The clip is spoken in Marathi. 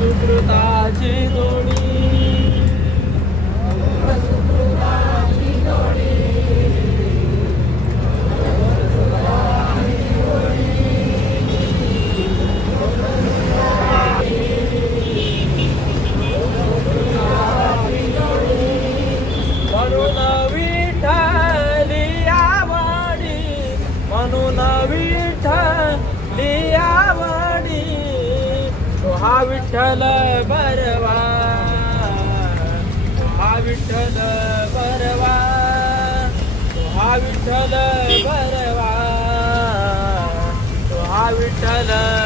सुकृताची जोडी म्हणून विठ्ठली आवडी म्हणून विठ्ठली आवडी तो हा विठ्ठल बरवा तो हा विठ्ठल बरवा तो हा विठ्ठल बरवा तो हा विठ्ठल